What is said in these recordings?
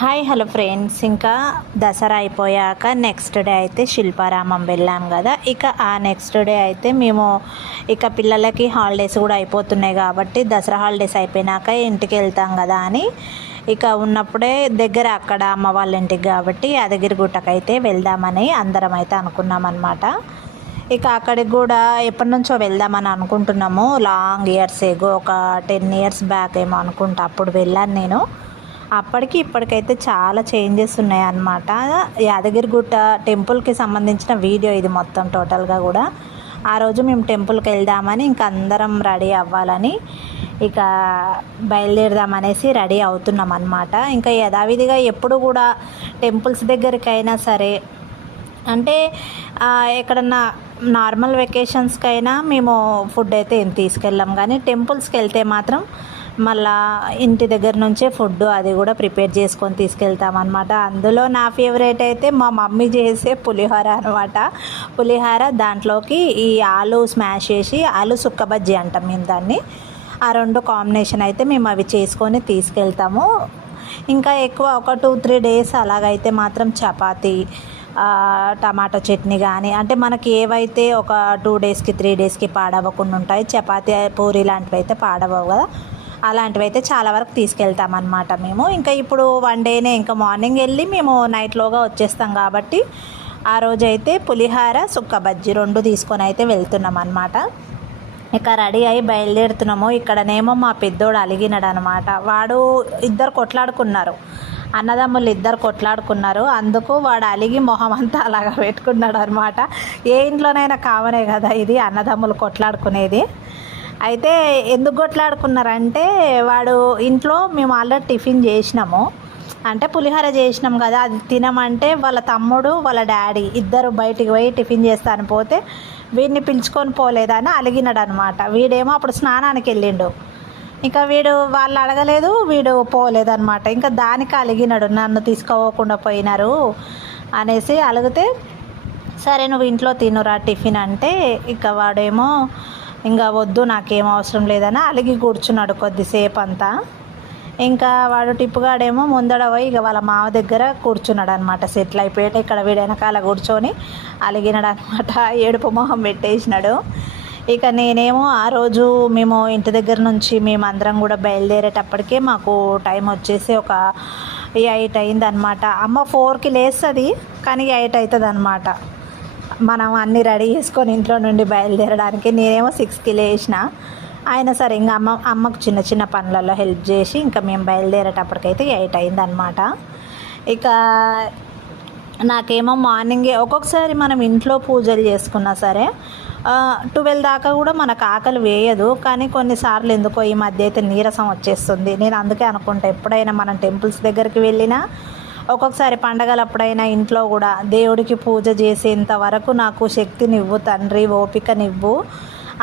Hi hello friends, ఇంకా దసరా అయిపోయాక next day అయితే శిల్పారామం వెళ్ళాం కదా. ఇక ఆ నెక్స్ట్ డే అయితే మేము ఇక పిల్లలకి హాలిడేస్ కూడా అయిపోతున్నాయి కాబట్టి దసరా హాలిడేస్ అయిపోయినాక ఇంటికి వెళ్తాం కదా అని ఇక ఉన్నప్పుడే దగ్గర అక్కడ అమ్మ వాళ్ళ ఇంటికి కాబట్టి యాదగిరిగుట్టకైతే వెళ్దామని అందరం అయితే అనుకున్నాం అన్నమాట. ఇక అక్కడికి కూడా ఎప్పటి నుంచో వెళ్దామని అనుకుంటున్నాము. లాంగ్ ఇయర్స్ ఏగో ఒక 10 years బ్యాక్ ఏమో అనుకుంటా అప్పుడు వెళ్ళాను నేను. అప్పటికి ఇప్పటికైతే చాలా చేంజెస్ ఉన్నాయన్నమాట. యాదగిరిగుట్ట టెంపుల్కి సంబంధించిన వీడియో ఇది మొత్తం టోటల్గా కూడా. ఆ రోజు మేము టెంపుల్కి వెళ్దామని ఇంకా అందరం రెడీ అవ్వాలని ఇక బయలుదేరదామనేసి రెడీ అవుతున్నాం అన్నమాట. ఇంకా యథావిధిగా ఎప్పుడు కూడా టెంపుల్స్ దగ్గరికైనా సరే అంటే ఎక్కడన్నా నార్మల్ వెకేషన్స్కైనా మేము ఫుడ్ అయితే ఏం తీసుకెళ్ళాం, కానీ టెంపుల్స్కి వెళ్తే మాత్రం మళ్ళా ఇంటి దగ్గర నుంచే ఫుడ్ అది కూడా ప్రిపేర్ చేసుకొని తీసుకెళ్తామన్నమాట. అందులో నా ఫేవరెట్ అయితే మా మమ్మీ చేసే పులిహోర అనమాట. పులిహోర దాంట్లోకి ఈ ఆలు స్మాష్ చేసి ఆలు సుక్క బజ్జీ అంటాం మేము దాన్ని. ఆ రెండు కాంబినేషన్ అయితే మేము అవి చేసుకొని తీసుకెళ్తాము. ఇంకా ఎక్కువ ఒక 2-3 days అలాగైతే మాత్రం చపాతీ టమాటో చట్నీ కానీ అంటే మనకి ఏవైతే ఒక 2 daysకి 3 daysకి పాడవకుండా ఉంటాయి, చపాతీ పూరి లాంటివి అయితే పాడవవు కదా, అలాంటివి అయితే చాలా వరకు తీసుకెళ్తామన్నమాట మేము. ఇంకా ఇప్పుడు 1 dayనే, ఇంకా మార్నింగ్ వెళ్ళి మేము నైట్లోగా వచ్చేస్తాం కాబట్టి ఆ రోజైతే పులిహార సుక్క బజ్జీ 2 తీసుకొని అయితే వెళ్తున్నాం అన్నమాట. ఇక రెడీ అయి బయలుదేరుతున్నాము. ఇక్కడనేమో మా పెద్దోడు అలిగినాడు అనమాట. వాడు ఇద్దరు కొట్లాడుకున్నారు, అన్నదమ్ములు ఇద్దరు కొట్లాడుకున్నారు. అందుకు వాడు అలిగి మొహం అంతా అలాగా పెట్టుకున్నాడు అనమాట. ఏ ఇంట్లోనైనా కామనే కదా ఇది, అన్నదమ్ములు కొట్లాడుకునేది. అయితే ఎందుకు కొట్లాడుకున్నారంటే వాడు ఇంట్లో మేము ఆల్రెడీ టిఫిన్ చేసినాము, అంటే పులిహోర చేసినాం కదా, అది తినమంటే వాళ్ళ తమ్ముడు వాళ్ళ డాడీ ఇద్దరు బయటికి పోయి టిఫిన్ చేస్తాను పోతే వీడిని పిలుచుకొని పోలేదని అలిగినాడు అనమాట. వీడేమో అప్పుడు స్నానానికి వెళ్ళిండు, ఇంకా వీడు వాళ్ళు అడగలేదు, వీడు పోలేదన్నమాట. ఇంకా దానికి అలిగినాడు, నన్ను తీసుకోకుండా పోయినారు అనేసి అలిగితే సరే నువ్వు ఇంట్లో తినురా టిఫిన్ అంటే ఇక వాడేమో ఇంకా వద్దు నాకేం అవసరం లేదని అలిగి కూర్చున్నాడు కొద్దిసేపు అంతా. ఇంకా వాడు టిప్పుగాడేమో ముందడ పోయి ఇక వాళ్ళ మామ దగ్గర కూర్చున్నాడు అనమాట. సెటిల్ అయిపోయాడు. ఇక్కడ వీడు వెనకాల కూర్చొని అలిగినాడు అనమాట, ఏడుపు మొహం పెట్టేసినాడు. ఇక నేనేమో ఆ రోజు మేము ఇంటి దగ్గర నుంచి మేమందరం కూడా బయలుదేరేటప్పటికే మాకు టైం వచ్చేసి ఒక 8 అయిందనమాట. అమ్మ 4కి లేస్తుంది కానీ 8 అవుతుంది అనమాట మనం అన్నీ రెడీ చేసుకొని ఇంట్లో నుండి బయలుదేరడానికి. నేనేమో 6కి లేచిన. అయినా సరే ఇంకా అమ్మకు చిన్న చిన్న పనులలో హెల్ప్ చేసి ఇంకా మేము బయలుదేరేటప్పటికైతే 8 అయిందనమాట. ఇక నాకేమో మార్నింగే ఒక్కొక్కసారి మనం ఇంట్లో పూజలు చేసుకున్నా సరే 12 దాకా కూడా మనకు ఆకలి వేయదు, కానీ కొన్నిసార్లు ఎందుకో ఈ మధ్య అయితే నీరసం వచ్చేస్తుంది. నేను అందుకే అనుకుంటా ఎప్పుడైనా మనం టెంపుల్స్ దగ్గరికి వెళ్ళినా ఒక్కొక్కసారి పండగలప్పుడైనా ఇంట్లో కూడా దేవుడికి పూజ చేసేంత వరకు నాకు శక్తినివ్వు తండ్రి, ఓపికనివ్వు,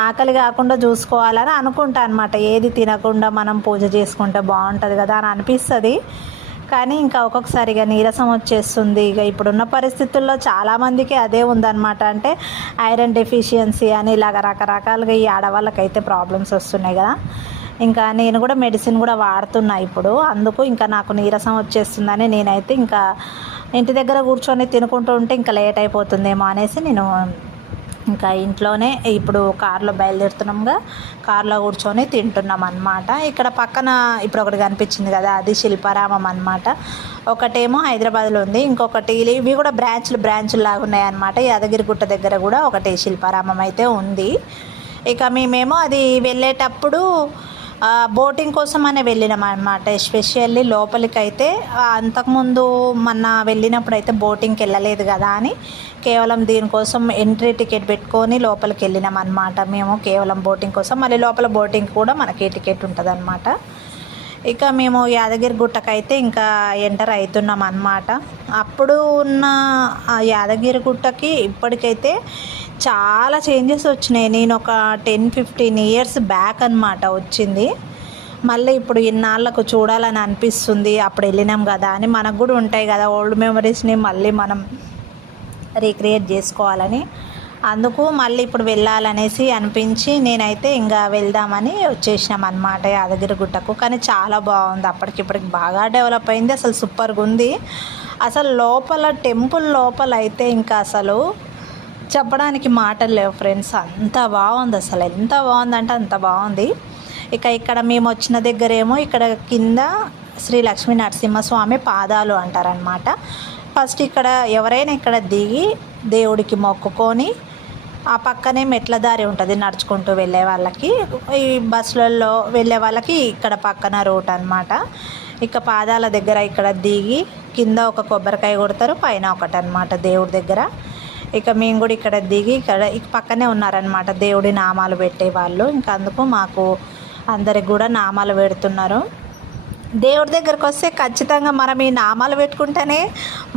ఆకలి కాకుండా చూసుకోవాలని అనుకుంటా అనమాట. ఏది తినకుండా మనం పూజ చేసుకుంటే బాగుంటుంది కదా అని అనిపిస్తుంది, కానీ ఇంకా ఒక్కొక్కసారిగా నీరసం వచ్చేస్తుంది. ఇక ఇప్పుడున్న పరిస్థితుల్లో చాలామందికి అదే ఉందన్నమాట. అంటే ఐరన్ డెఫిషియన్సీ అని ఇలాగ రకరకాలుగా ఈ ఆడవాళ్ళకైతే ప్రాబ్లమ్స్ వస్తున్నాయి కదా. ఇంకా నేను కూడా మెడిసిన్ కూడా వాడుతున్నా ఇప్పుడు, అందుకు ఇంకా నాకు నీరసం వచ్చేస్తుందని నేనైతే ఇంకా ఇంటి దగ్గర కూర్చొని తినుకుంటూ ఉంటే ఇంకా లేట్ అయిపోతుందేమో అనేసి నేను ఇంకా ఇంట్లోనే ఇప్పుడు కారులో బయలుదేరుతున్నాంగా, కారులో కూర్చొని తింటున్నాం అన్నమాట. ఇక్కడ పక్కన ఇప్పుడు ఒకటి కనిపించింది కదా, అది శిల్పారామం అన్నమాట. ఒకటేమో హైదరాబాద్లో ఉంది, ఇంకొకటి ఇవి కూడా బ్రాంచులు లాగా ఉన్నాయన్నమాట. యాదగిరిగుట్ట దగ్గర కూడా ఒకటి శిల్పారామం అయితే ఉంది. ఇక మేమేమో అది వెళ్ళేటప్పుడు బోటింగ్ కోసమనే వెళ్ళినాం అనమాట. ఎస్పెషల్లీ లోపలికైతే అంతకుముందు మొన్న వెళ్ళినప్పుడు అయితే బోటింగ్కి వెళ్ళలేదు కదా అని కేవలం దీనికోసం ఎంట్రీ టికెట్ పెట్టుకొని లోపలికి వెళ్ళినాం అనమాట మేము, కేవలం బోటింగ్ కోసం. మళ్ళీ లోపల బోటింగ్ కూడా మనకి టికెట్ ఉంటుంది అనమాట. ఇక మేము యాదగిరిగుట్టకైతే ఇంకా ఎంటర్ అవుతున్నాం అన్నమాట. అప్పుడు ఉన్న యాదగిరిగుట్టకి ఇప్పటికైతే చాలా చేంజెస్ వచ్చినాయి. నేను ఒక 10-15 years బ్యాక్ అనమాట వచ్చింది. మళ్ళీ ఇప్పుడు ఇన్నాళ్ళకు చూడాలని అనిపిస్తుంది. అప్పుడు వెళ్ళినాం కదా అని మనకు కూడా ఉంటాయి కదా ఓల్డ్ మెమరీస్ని మళ్ళీ మనం రీక్రియేట్ చేసుకోవాలని అందుకు మళ్ళీ ఇప్పుడు వెళ్ళాలనేసి అనిపించి నేనైతే ఇంకా వెళ్దామని వచ్చేసినాం అనమాట యాదగిరిగుట్టకు. కానీ చాలా బాగుంది, అప్పటికిప్పటికి బాగా డెవలప్ అయింది, అసలు సూపర్గా ఉంది. అసలు లోపల టెంపుల్ లోపల అయితే ఇంకా అసలు చెప్పడానికి మాటలు లేవు ఫ్రెండ్స్, అంత బాగుంది, అసలు ఎంత బాగుందంటే అంత బాగుంది. ఇక ఇక్కడ మేము వచ్చిన దగ్గరేమో ఇక్కడ కింద శ్రీ లక్ష్మీ నరసింహస్వామి పాదాలు అంటారనమాట. ఫస్ట్ ఇక్కడ ఎవరైనా ఇక్కడ దిగి దేవుడికి మొక్కుకొని ఆ పక్కనే మెట్ల దారి ఉంటుంది నడుచుకుంటూ వెళ్ళే వాళ్ళకి, ఈ బస్సులలో వెళ్ళే వాళ్ళకి ఇక్కడ పక్కన రూట్ అనమాట. ఇక పాదాల దగ్గర ఇక్కడ దిగి కింద ఒక కొబ్బరికాయ కొడతారు, పైన ఒకటి అనమాట దేవుడి దగ్గర. ఇక మేము కూడా ఇక్కడ దిగి ఇక్కడ పక్కనే ఉన్నారనమాట దేవుడి నామాలు పెట్టేవాళ్ళు. ఇంకా అందుకు మాకు అందరికి కూడా నామాలు పెడుతున్నారు. దేవుడి దగ్గరకు వస్తే ఖచ్చితంగా మనం ఈ నామాలు పెట్టుకుంటేనే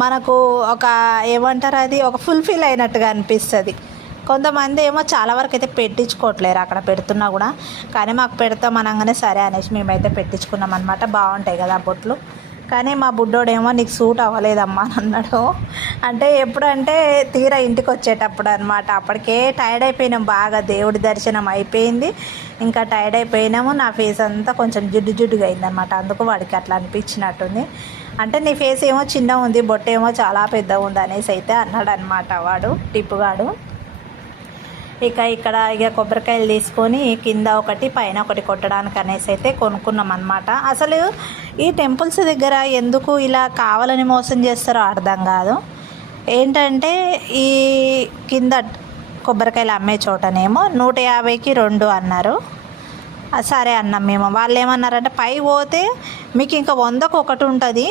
మనకు ఒక ఏమంటారు అది ఒక ఫుల్ఫిల్ అయినట్టుగా అనిపిస్తుంది. కొంతమంది ఏమో చాలా వరకు అయితే పెట్టించుకోవట్లేరు అక్కడ పెడుతున్నా కూడా, కానీ మాకు పెడతాం అనగానే సరే అనేసి మేమైతే పెట్టించుకున్నాం అనమాట. బాగుంటాయి కదా బొట్లు. కానీ మా బుడ్డోడేమో నీకు సూట్ అవ్వలేదమ్మా అని అన్నాడు. అంటే ఎప్పుడంటే తీరా ఇంటికి వచ్చేటప్పుడు అనమాట. అప్పటికే టైర్డ్ అయిపోయినాం బాగా, దేవుడి దర్శనం అయిపోయింది, ఇంకా టైర్డ్ అయిపోయినాము. నా ఫేస్ అంతా కొంచెం జిడ్డుగా అయిందనమాట. అందుకు వాడికి అట్లా అనిపించినట్టుంది. అంటే నీ ఫేస్ ఏమో చిన్న ఉంది, బొట్టేమో చాలా పెద్దగా ఉంది అనేసి అయితే అన్నాడు అనమాట వాడు టిప్పుగాడు. ఇక్కడ కొబ్బరికాయలు తీసుకొని కింద ఒకటి పైన ఒకటి కొట్టడానికి అనేసి అయితే కొనుక్కున్నాం అనమాట. అసలు ఈ టెంపుల్స్ దగ్గర ఎందుకు ఇలా కావాలని మోసం చేస్తారో అర్థం కాదు. ఏంటంటే ఈ కింద కొబ్బరికాయలు అమ్మే చోటనేమో 150కి 2 అన్నారు. సరే అన్నాం మేము. వాళ్ళు ఏమన్నారంటే పై పోతే మీకు ఇంకా 100కు ఒకటి ఉంటుంది,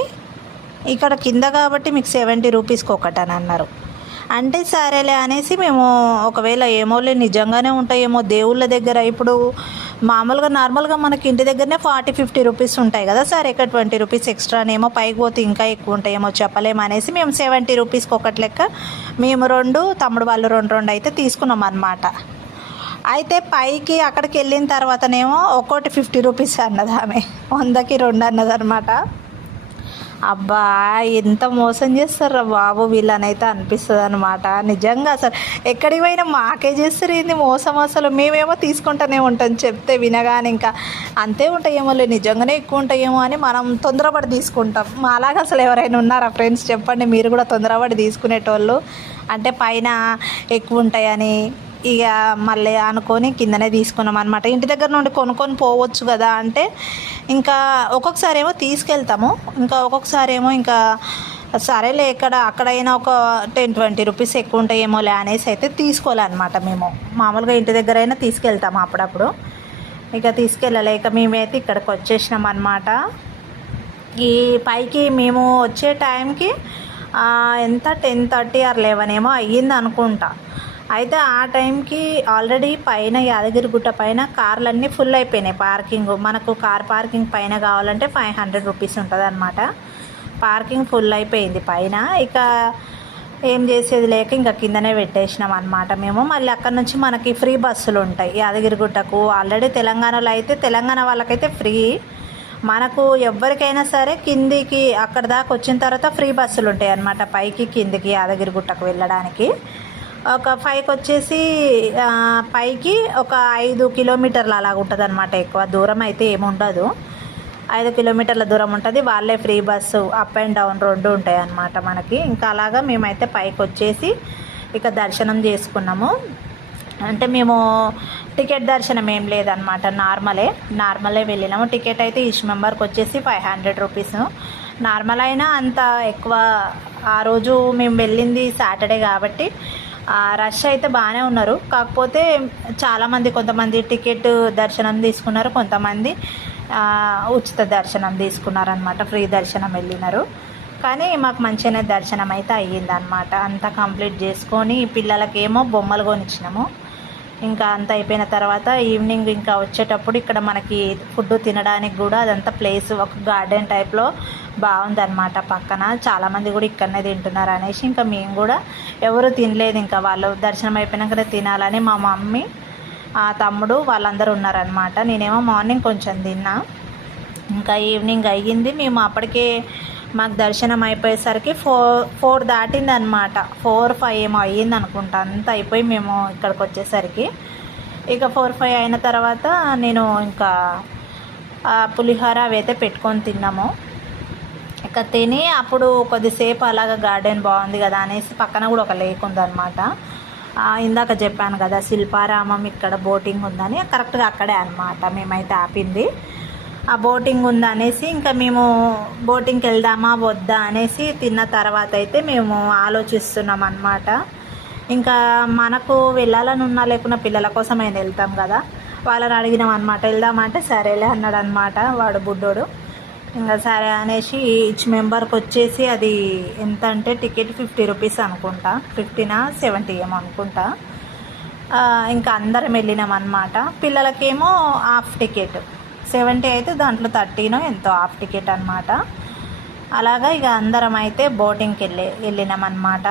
ఇక్కడ కింద కాబట్టి మీకు 70 రూపీస్కి ఒకటి అని అన్నారు. అంటే సరేలే అనేసి మేము ఒకవేళ ఏమోలే నిజంగానే ఉంటాయేమో దేవుళ్ళ దగ్గర. ఇప్పుడు మామూలుగా నార్మల్గా మనకి ఇంటి దగ్గరనే 40-50 రూపీస్ ఉంటాయి కదా, సరే ఇక్కడ 20 రూపీస్ ఎక్స్ట్రానేమో పైకి పోతే ఇంకా ఎక్కువ ఉంటాయేమో చెప్పలేము అనేసి మేము 70 రూపీస్కి ఒకటి లెక్క మేము 2, తమ్ముడు వాళ్ళు 2 అయితే తీసుకున్నాం అన్నమాట. అయితే పైకి అక్కడికి వెళ్ళిన తర్వాతనేమో ఒక్కోటి 50 రూపీస్ అన్నది ఆమె, 100కి 2 అన్నది అనమాట. అబ్బా ఎంత మోసం చేస్తారా బాబు వీళ్ళనైతే అనిపిస్తుంది అనమాట. నిజంగా అసలు ఎక్కడికి పోయినా మాకే చేస్తారు ఏంది మోసం. అసలు మేమేమో తీసుకుంటూనే ఉంటాం, చెప్తే వినగానే ఇంకా అంతే ఉంటాయేమో నిజంగానే ఎక్కువ ఉంటాయేమో అని మనం తొందరపడి తీసుకుంటాం. అలాగే అసలు ఎవరైనా ఉన్నారా ఫ్రెండ్స్ చెప్పండి, మీరు కూడా తొందరపడి తీసుకునేటోళ్ళు? అంటే పైన ఎక్కువ ఉంటాయని ఇక మళ్ళీ అనుకొని కిందనే తీసుకున్నాం అనమాట. ఇంటి దగ్గర నుండి కొనుక్కొని పోవచ్చు కదా అంటే ఇంకా ఒక్కొక్కసారి ఏమో తీసుకెళ్తాము, ఇంకా ఒక్కొక్కసారి ఏమో ఇంకా సరేలే అక్కడైనా ఒక 10-20 రూపీస్ ఎక్కువ ఉంటాయేమోలే అనేసి అయితే తీసుకోవాలన్నమాట. మేము మామూలుగా ఇంటి దగ్గర అయినా తీసుకెళ్తాము అప్పుడప్పుడు, ఇక తీసుకెళ్ళలేక మేమైతే ఇక్కడికి వచ్చేసినాం అనమాట. ఈ పైకి మేము వచ్చే టైంకి ఎంత 10:30 or 11 ఏమో అయ్యింది అనుకుంటా. అయితే ఆ టైంకి ఆల్రెడీ పైన యాదగిరిగుట్ట పైన కార్లన్నీ ఫుల్ అయిపోయినాయి పార్కింగ్. మనకు కార్ పార్కింగ్ పైన కావాలంటే 500 రూపీస్ ఉంటుంది అనమాట. పార్కింగ్ ఫుల్ అయిపోయింది పైన. ఇక ఏం చేసేది లేక ఇంకా కిందనే పెట్టేసినాం అనమాట మేము. మళ్ళీ అక్కడ నుంచి మనకి ఫ్రీ బస్సులు ఉంటాయి యాదగిరిగుట్టకు. ఆల్రెడీ తెలంగాణలో అయితే తెలంగాణ వాళ్ళకైతే ఫ్రీ, మనకు ఎవరికైనా సరే కిందికి అక్కడ దాకా వచ్చిన తర్వాత ఫ్రీ బస్సులు ఉంటాయి అన్నమాట, పైకి కిందికి యాదగిరిగుట్టకు వెళ్ళడానికి. ఒక 5కి వచ్చేసి పైకి ఒక 5 కిలోమీటర్లు అలాగ ఉంటుంది అనమాట. ఎక్కువ దూరం అయితే ఏముండదు, 5 కిలోమీటర్ల దూరం ఉంటుంది. వాళ్ళే free bus up and down 2 ఉంటాయి అన్నమాట మనకి. ఇంకా అలాగా మేమైతే పైకి వచ్చేసి ఇక దర్శనం చేసుకున్నాము. అంటే మేము టికెట్ దర్శనం ఏం లేదనమాట, నార్మలే వెళ్ళినాము. టికెట్ అయితే ఈచ్ మెంబర్కి వచ్చేసి 500 రూపీస్. నార్మల్ అయినా అంత ఎక్కువ. ఆ రోజు మేము వెళ్ళింది సాటర్డే కాబట్టి రష్ అయితే బాగానే ఉన్నారు. కాకపోతే చాలామంది, కొంతమంది టికెట్ దర్శనం తీసుకున్నారు, కొంతమంది ఉచిత దర్శనం తీసుకున్నారనమాట, ఫ్రీ దర్శనం వెళ్ళినారు. కానీ మాకు మంచిగానే దర్శనం అయితే అయ్యిందనమాట. అంతా కంప్లీట్ చేసుకొని పిల్లలకేమో బొమ్మలు కొనిచ్చినాము. ఇంకా అంత అయిపోయిన తర్వాత ఈవినింగ్ ఇంకా వచ్చేటప్పుడు ఇక్కడ మనకి ఫుడ్ తినడానికి కూడా అదంతా ప్లేస్ ఒక గార్డెన్ టైప్లో బాగుందన్నమాట. పక్కన చాలామంది కూడా ఇక్కడనే తింటున్నారు అనేసి ఇంకా మేము కూడా ఎవరు తినలేదు, ఇంకా వాళ్ళు దర్శనం అయిపోయినాకనే తినాలని మా మమ్మీ తమ్ముడు వాళ్ళందరూ ఉన్నారనమాట. నేనేమో మార్నింగ్ కొంచెం తిన్నా. ఇంకా ఈవినింగ్ అయ్యింది. మేము అప్పటికే మాకు దర్శనం అయిపోయేసరికి 4 దాటింది అనమాట. 4-5 ఏమో అయ్యింది అనుకుంటా. అంత అయిపోయి మేము ఇక్కడికి వచ్చేసరికి ఇక 4-5 అయిన తర్వాత నేను ఇంకా పులిహోర అవి అయితే పెట్టుకొని తిన్నాము. ఇక తిని అప్పుడు కొద్దిసేపు అలాగ గార్డెన్ బాగుంది కదా అనేసి పక్కన కూడా ఒక లేక్ ఉందన్నమాట. ఇందాక చెప్పాను కదా శిల్పారామం ఇక్కడ బోటింగ్ ఉందని, కరెక్ట్గా అక్కడే అనమాట మేమైతే ఆపింది. ఆ బోటింగ్ ఉందనేసి ఇంకా మేము బోటింగ్కి వెళ్దామా వద్దా అనేసి తిన్న తర్వాత అయితే మేము ఆలోచిస్తున్నాం అన్నమాట. ఇంకా మనకు వెళ్ళాలని ఉన్నా లేకున్నా పిల్లల కోసం అయినా వెళ్తాం కదా, వాళ్ళని అడిగినాం అనమాట. వెళ్దామంటే సరేలే అన్నాడు అనమాట వాడు బుడ్డోడు. ఇంకా సరే అనేసి ఈచ్ మెంబర్కి వచ్చేసి అది ఎంత అంటే టికెట్ 50 రూపీస్ అనుకుంటా, 15-70 ఏమో అనుకుంటా. ఇంకా అందరం వెళ్ళినాం అనమాట. పిల్లలకేమో హాఫ్ టికెట్ 70 అయితే దాంట్లో 13 ఎంతో హాఫ్ టికెట్ అనమాట. అలాగా ఇక అందరం అయితే బోటింగ్కి వెళ్ళినామన్నమాట.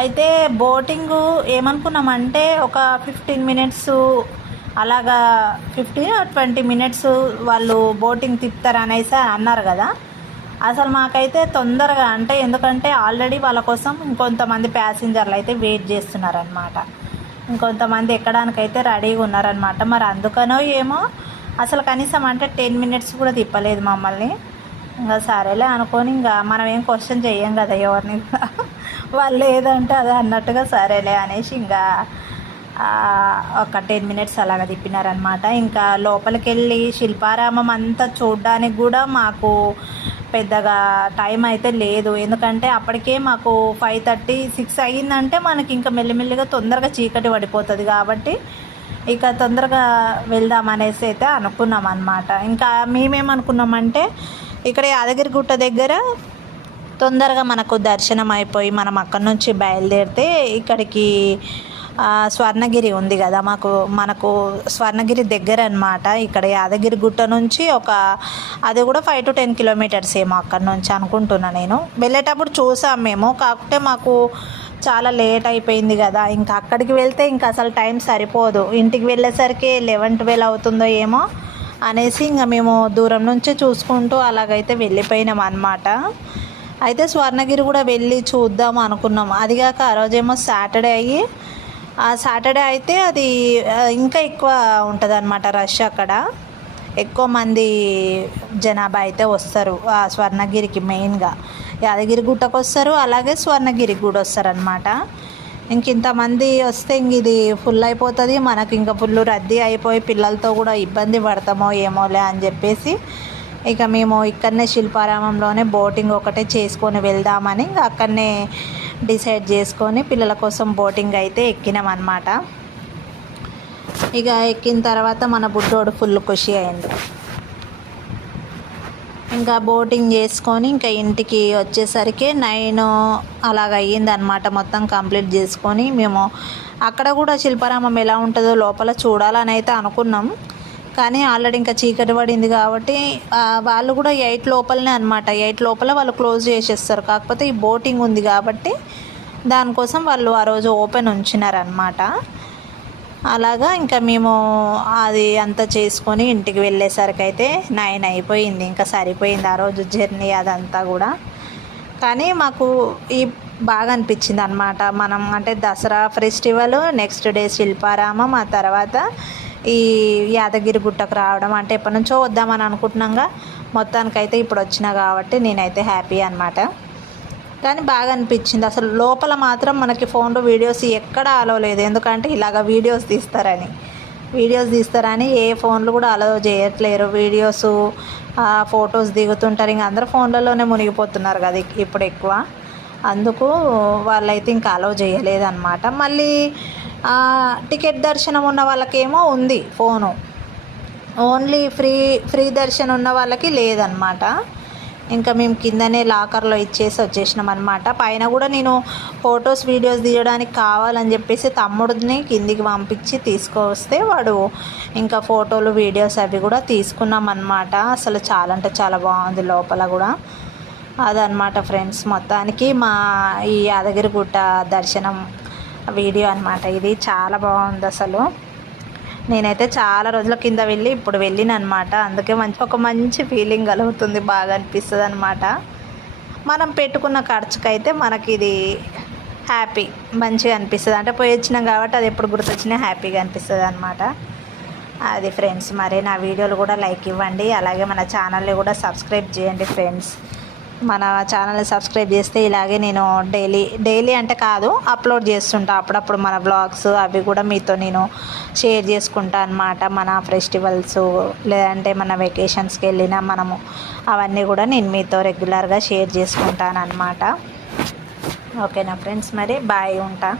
అయితే బోటింగు ఏమనుకున్నామంటే ఒక 15 మినిట్స్ అలాగా 15-20 మినిట్స్ వాళ్ళు బోటింగ్ తిప్పుతారు అనేసి అన్నారు కదా. అసలు మాకైతే తొందరగా అంటే ఎందుకంటే ఆల్రెడీ వాళ్ళ కోసం ఇంకొంతమంది ప్యాసింజర్లు అయితే వెయిట్ చేస్తున్నారనమాట. ఇంకొంతమంది ఎక్కడానికైతే రెడీగా ఉన్నారనమాట. మరి అందుకనో ఏమో అసలు కనీసం అంటే 10 మినిట్స్ కూడా తిప్పలేదు మమ్మల్ని. ఇంకా సరేలే అనుకొని ఇంకా మనం ఏం క్వశ్చన్ చెయ్యం కదా ఎవరిని కూడా, వాళ్ళు ఏదంటే అదే అన్నట్టుగా సరేలే అనేసి ఇంకా ఒక 10 మినిట్స్ అలాగ తిప్పినారనమాట. ఇంకా లోపలికి వెళ్ళి శిల్పారామం అంతా చూడడానికి కూడా మాకు పెద్దగా టైం అయితే లేదు. ఎందుకంటే అప్పటికే మాకు 5:30-6 అయ్యిందంటే మనకి ఇంకా మెల్లిమెల్లిగా తొందరగా చీకటి పడిపోతుంది కాబట్టి ఇక తొందరగా వెళ్దామనేసి అయితే అనుకున్నాం అనమాట. ఇంకా మేమేమనుకున్నామంటే ఇక్కడ యాదగిరిగుట్ట దగ్గర తొందరగా మనకు దర్శనం అయిపోయి మనం అక్కడి నుంచి బయలుదేరితే ఇక్కడికి స్వర్ణగిరి ఉంది కదా, మనకు స్వర్ణగిరి దగ్గర అనమాట. ఇక్కడ యాదగిరిగుట్ట నుంచి అది కూడా 5-10 కిలోమీటర్స్ ఏమో అక్కడి నుంచి అనుకుంటున్నా. నేను వెళ్ళేటప్పుడు చూసాం మేము, కాకపోతే మాకు చాలా లేట్ అయిపోయింది కదా. ఇంకా అక్కడికి వెళ్తే ఇంకా అసలు టైం సరిపోదు, ఇంటికి వెళ్ళేసరికి 11-12 అవుతుందో ఏమో అనేసి ఇంకా మేము దూరం నుంచి చూసుకుంటూ అలాగైతే వెళ్ళిపోయినాం అన్నమాట. అయితే స్వర్ణగిరి కూడా వెళ్ళి చూద్దాము అనుకున్నాం. అదిగాక ఆ రోజేమో సాటర్డే అయ్యి, ఆ సాటర్డే అయితే అది ఇంకా ఎక్కువ ఉంటుంది అనమాట రష్. అక్కడ ఎక్కువ మంది జనాభా అయితే వస్తారు ఆ స్వర్ణగిరికి. మెయిన్గా యాదగిరిగుట్టకు వస్తారు, అలాగే స్వర్ణగిరికి కూడా వస్తారనమాట. ఇంతమంది వస్తే ఇంక ఇది ఫుల్ అయిపోతుంది, మనకి ఇంకా ఫుల్ రద్దీ అయిపోయి పిల్లలతో కూడా ఇబ్బంది పడతామో ఏమోలే అని చెప్పేసి ఇక మేము ఇక్కడనే శిల్పారామంలోనే బోటింగ్ ఒకటే చేసుకొని వెళ్దామని ఇంకా అక్కడనే డిసైడ్ చేసుకొని పిల్లల కోసం బోటింగ్ అయితే ఎక్కినామన్నమాట. ఇక ఎక్కిన తర్వాత మన బుడ్డోడు ఫుల్ ఖుషి అయింది. ఇంకా బోటింగ్ చేసుకొని ఇంకా ఇంటికి వచ్చేసరికి 9 అలాగ అయ్యిందనమాట. మొత్తం కంప్లీట్ చేసుకొని మేము అక్కడ కూడా శిల్పారామం ఎలా ఉంటుందో లోపల చూడాలని అయితే అనుకున్నాం. కానీ ఆల్రెడీ ఇంకా చీకటి పడింది కాబట్టి వాళ్ళు కూడా 8 లోపలనే అనమాట. 8 లోపల వాళ్ళు క్లోజ్ చేసేస్తారు. కాకపోతే ఈ బోటింగ్ ఉంది కాబట్టి దానికోసం వాళ్ళు ఆ రోజు ఓపెన్ ఉంచినారనమాట. అలాగా ఇంకా మేము అది అంతా చేసుకొని ఇంటికి వెళ్ళేసరికి అయితే 9 అయిపోయింది. ఇంకా సరిపోయింది ఆ రోజు జర్నీ అదంతా కూడా. కానీ మాకు ఈ బాగా అనిపించింది అనమాట. మనం అంటే Dasara festival, next day Shilparamam, ఆ తర్వాత ఈ యాదగిరిగుట్టకు రావడం అంటే ఎప్పటి నుంచో వద్దామని అనుకుంటున్నాగా, మొత్తానికైతే ఇప్పుడు వచ్చినా కాబట్టి నేనైతే హ్యాపీ అనమాట. కానీ బాగా అనిపించింది. అసలు లోపల మాత్రం మనకి ఫోన్లో వీడియోస్ ఎక్కడ అలో లేదు, ఎందుకంటే ఇలాగ వీడియోస్ తీస్తారని ఏ ఫోన్లు కూడా అలో చేయట్లేరు. వీడియోస్ ఫొటోస్ దిగుతుంటారు, ఇంకా అందరూ ఫోన్లలోనే మునిగిపోతున్నారు కదా ఇప్పుడు ఎక్కువ. అందుకు వాళ్ళైతే ఇంకా అలో చేయలేదన్నమాట. మళ్ళీ టికెట్ దర్శనం ఉన్న వాళ్ళకేమో ఉంది ఫోను, ఓన్లీ ఫ్రీ దర్శనం ఉన్న వాళ్ళకి లేదనమాట. ఇంకా మేము కిందనే లాకర్లో ఇచ్చేసి వచ్చేసినాం అనమాట. పైన కూడా నేను ఫొటోస్ వీడియోస్ తీయడానికి కావాలని చెప్పేసి తమ్ముడిని కిందికి పంపించి తీసుకొస్తే వాడు ఇంకా ఫోటోలు వీడియోస్ అవి కూడా తీసుకున్నాం అనమాట. అసలు చాలా అంటే చాలా బాగుంది లోపల కూడా. అదనమాట ఫ్రెండ్స్, మొత్తానికి మా ఈ యాదగిరిగుట్ట దర్శనం వీడియో అనమాట ఇది. చాలా బాగుంది అసలు. నేనైతే చాలా రోజుల కింద వెళ్ళి ఇప్పుడు వెళ్ళిన అనమాట. అందుకే ఒక మంచి ఫీలింగ్ కలుగుతుంది, బాగా అనిపిస్తుంది అనమాట. మనం పెట్టుకున్న ఖర్చుకైతే మనకి ఇది హ్యాపీ మంచిగా అనిపిస్తుంది. అంటే పోయి వచ్చినాం కాబట్టి అది ఎప్పుడు గుర్తొచ్చినా హ్యాపీగా అనిపిస్తుంది అనమాట. అది ఫ్రెండ్స్, మరి నా వీడియోలు కూడా లైక్ ఇవ్వండి, అలాగే మన ఛానల్ని కూడా సబ్స్క్రైబ్ చేయండి ఫ్రెండ్స్. మన ఛానల్ని సబ్స్క్రైబ్ చేస్తే ఇలాగే నేను డైలీ అంటే కాదు, అప్లోడ్ చేస్తుంటా అప్పుడప్పుడు మన వ్లాగ్స్ అవి కూడా మీతో నేను షేర్ చేసుకుంటా అనమాట. మన ఫెస్టివల్స్ లేదంటే మన వెకేషన్స్కి వెళ్ళినా మనము అవన్నీ కూడా నేను మీతో రెగ్యులర్గా షేర్ చేసుకుంటాను అనమాట. ఓకేనా ఫ్రెండ్స్, మరి బాయ్, ఉంటా.